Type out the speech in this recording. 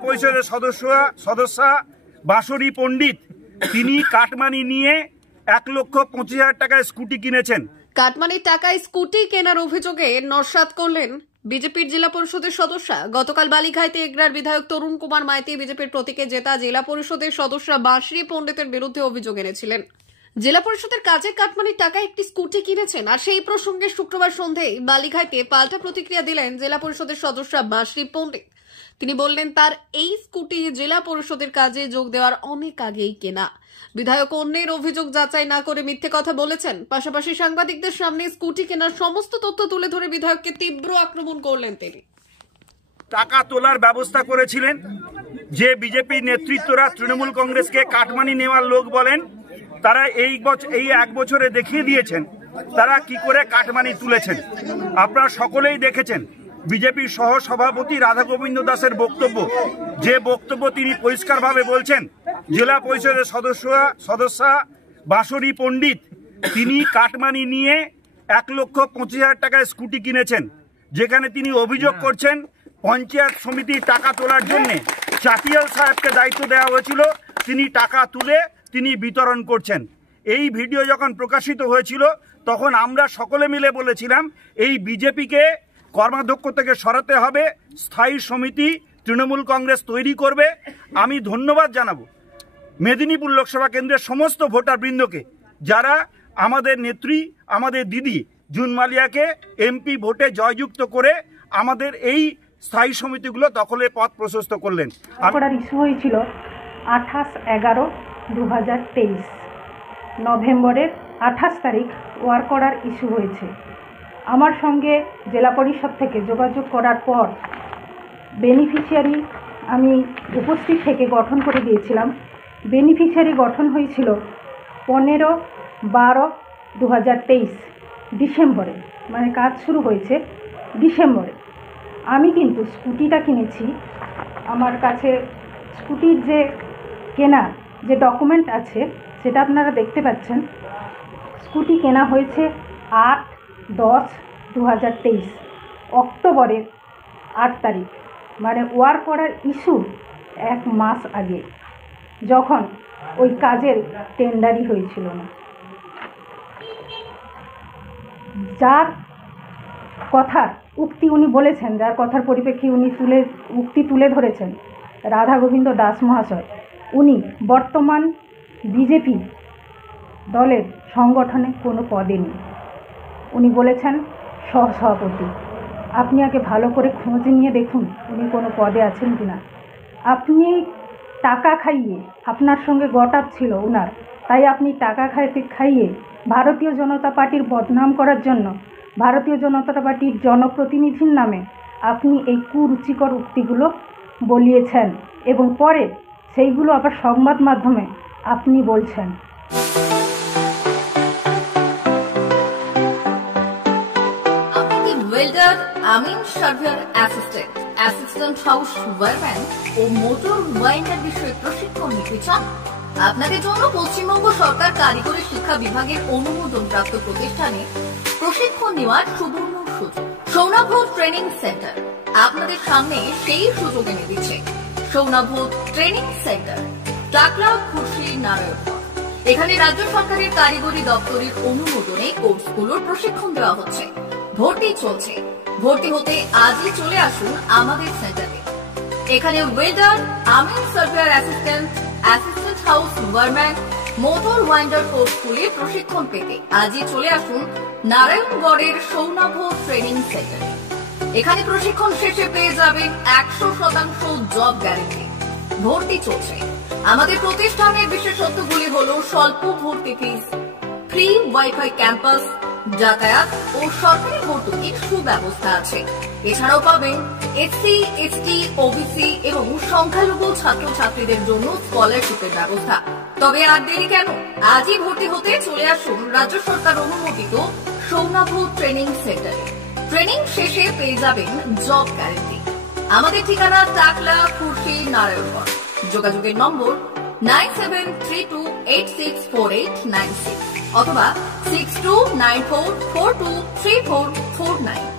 পরিষদের সদস্য বাঁশরী পণ্ডিত তিনি কাটমানি নিয়ে 1,25,000 টাকায় স্কুটি কিনেছেন। কাটমানির টাকায় স্কুটি কেনার অভিযোগে নস্যাৎ করলেন বিজেপির জেলা পরিষদের সদস্য। গতকাল বালিঘাইতে এগরার বিধায়ক তরুণ কুমার মাইতি বিজেপির প্রতীকে জেতা জেলা পরিষদের সদস্য বাঁশরী পণ্ডিতের বিরুদ্ধে অভিযোগ এনেছিলেন। জেলা পরিষদের কাজে কাটমানির টাকায় একটি স্কুটি কিনেছেন। আর সেই প্রসঙ্গে শুক্রবার সন্ধ্যায় বালিঘাইতে পাল্টা প্রতিক্রিয়া দিলেন জেলা পরিষদের সদস্য বাঁশরী পণ্ডিত। তিনি বললেন তার এই স্কুটি জেলা পরিষদের কাজে যোগ দেওয়ার অনেক আগেই কেনা। বিধায়ক অন্যের অভিযোগ যাচাই না করে মিথ্যে কথা বলেছেন। পাশাপাশি সাংবাদিকদের সামনে স্কুটি কেনার সমস্ত তথ্য তুলে ধরে বিধায়ককে তীব্র আক্রমণ করলেন তিনি। টাকা তোলার ব্যবস্থা করেছিলেন যে বিজেপি নেতৃত্বরা তৃণমূল কংগ্রেসকে কাটমানি নেওয়ার লোক বলেন, তারা এই 1 বছরে দেখিয়ে দিয়েছেন তারা কি করে কাটমানি তুলেছেন। আপনারা সকলেই দেখেছেন বিজেপির সহ সভাপতি রাধা গোবিন্দ দাসের বক্তব্য, যে বক্তব্য তিনি পরিষ্কারভাবে বলছেন জেলা পরিষদের সদস্য বাঁশরী পণ্ডিত তিনি কাটমানি নিয়ে 1,25,000 টাকায় স্কুটি কিনেছেন, যেখানে তিনি অভিযোগ করছেন পঞ্চায়েত সমিতির টাকা তোলার জন্য চাতিয়াল সাহেবকে দায়িত্ব দেওয়া হয়েছিল, তিনি টাকা তুলে তিনি বিতরণ করছেন। এই ভিডিও যখন প্রকাশিত হয়েছিল তখন আমরা সকলে মিলে বলেছিলাম এই বিজেপিকে কর্মাধ্যক্ষ থেকে সরাতে হবে, স্থায়ী সমিতি তৃণমূল কংগ্রেস তৈরি করবে। আমি ধন্যবাদ জানাবো মেদিনীপুর লোকসভা কেন্দ্রের সমস্ত ভোটারবৃন্দকে যারা আমাদের নেত্রী আমাদের দিদি জুন মালিয়াকে এমপি ভোটে জয়যুক্ত করে আমাদের এই স্থায়ী সমিতিগুলো দখলের পথ প্রশস্ত করলেন। আপনার ইস্যু হয়েছিল 28/11/2023 নভেম্বরের 28 তারিখ ওয়ার্ক অর্ডার ইস্যু হয়েছে। আমার সঙ্গে জেলা পরিষদ থেকে যোগাযোগ করার পর বেনিফিশিয়ারি আমি উপস্থিত থেকে গঠন করে দিয়েছিলাম। বেনিফিশিয়ারি গঠন হয়েছিল 15/12/2023 ডিসেম্বরে, মানে কাজ শুরু হয়েছে ডিসেম্বরে। আমি কিন্তু স্কুটিটা কিনেছি, আমার কাছে স্কুটির যে কেনা যে ডকুমেন্ট আছে সেটা আপনারা দেখতে পাচ্ছেন। স্কুটি কেনা হয়েছে 8/10/2023 অক্টোবরের 8 তারিখ, মানে ওয়ার্ক অর্ডার ইস্যু 1 মাস আগে, যখন ওই কাজের টেন্ডারই হয়েছিল না। যার কথার উক্তি উনি বলেছেন, যার কথার পরিপ্রেক্ষে উনি উক্তি তুলে ধরেছেন রাধা গোবিন্দ দাস মহাশয়, উনি বর্তমান বিজেপি দলের সংগঠনে কোনো পদে নেই। উনি বলেছেন সহসভাপতি। আপনি আগে ভালো করে খোঁজ নিয়ে দেখুন উনি কোনো পদে আছেন কিনা। আপনি টাকা খাইয়ে, আপনার সঙ্গে গটআপ ছিল ওনার, তাই আপনি টাকা খাইয়ে ভারতীয় জনতা পার্টির বদনাম করার জন্য ভারতীয় জনতা পার্টির জনপ্রতিনিধির নামে আপনি এই কুরুচিকর উক্তিগুলো বলিয়েছেন এবং পরে সেইগুলো আবার সংবাদ মাধ্যমে আপনি বলছেন। ওয়েল্ডার আমিন সার্ভেয়ার অ্যাসিস্ট্যান্ট হাউস ওয়ারম্যান ও মোটর ওয়াইন্ডার বিষয়ে প্রশিক্ষণ নিতে চান? আপনাদের জন্য পশ্চিমবঙ্গ সরকার কারিগরি শিক্ষা বিভাগের অনুমোদনপ্রাপ্ত প্রতিষ্ঠানে প্রশিক্ষণ নেওয়ার সুবর্ণ সুযোগ। সৌনাভ ট্রেনিং সেন্টার আপনাদের সামনে সেই সুযোগ এনে দিচ্ছে। সৌনাভ ট্রেনিং সেন্টার, টাকলা, খুশি, নারায়ণগড়। এখানে রাজ্য সরকারের কারিগরি দপ্তরের অনুমোদনে কোর্সগুলোর প্রশিক্ষণ দেওয়া হচ্ছে। ভর্তি চলছে। ভর্তি হতে আজই চলে আসুন আমাদের সেন্টারে। এখানে ওয়েল্ডার, আমিন surveyor assistant house wireman, motor winder কোর্সগুলির প্রশিক্ষণ পেতে আজই চলে আসুন নারায়ণগড়ের সৌনাভ ট্রেনিং সেন্টারে। এখানে প্রশিক্ষণ শেষে পেয়ে যাবেন 100% জব গ্যারেন্টি। ভর্তি চলছে। আমাদের প্রতিষ্ঠানের বিশেষত্বগুলি হলো স্বল্প ভর্তি ফিস, ফ্রি ওয়াইফাই ক্যাম্পাস, যাতায়াত ও সরকারি ভর্তুকির সুব্যবস্থা আছে। এছাড়াও পাবেন এসসি, এসটি, ওবিসি এবং সংখ্যালঘু ছাত্রছাত্রীদের জন্য স্কলারশিপের ব্যবস্থা। তবে আর দেরি কেন, আজই ভর্তি হতে চলে আসুন রাজ্য সরকার অনুমোদিত সৌনাভ ট্রেনিং সেন্টারে। ট্রেনিং শেষে পেয়ে যাবেন জব গ্যারেন্টি। আমাদের ঠিকানা টাকলা, খুশি, নারায়ণগড়। যোগাযোগের নম্বর 9732864896 অথবা 6294423449।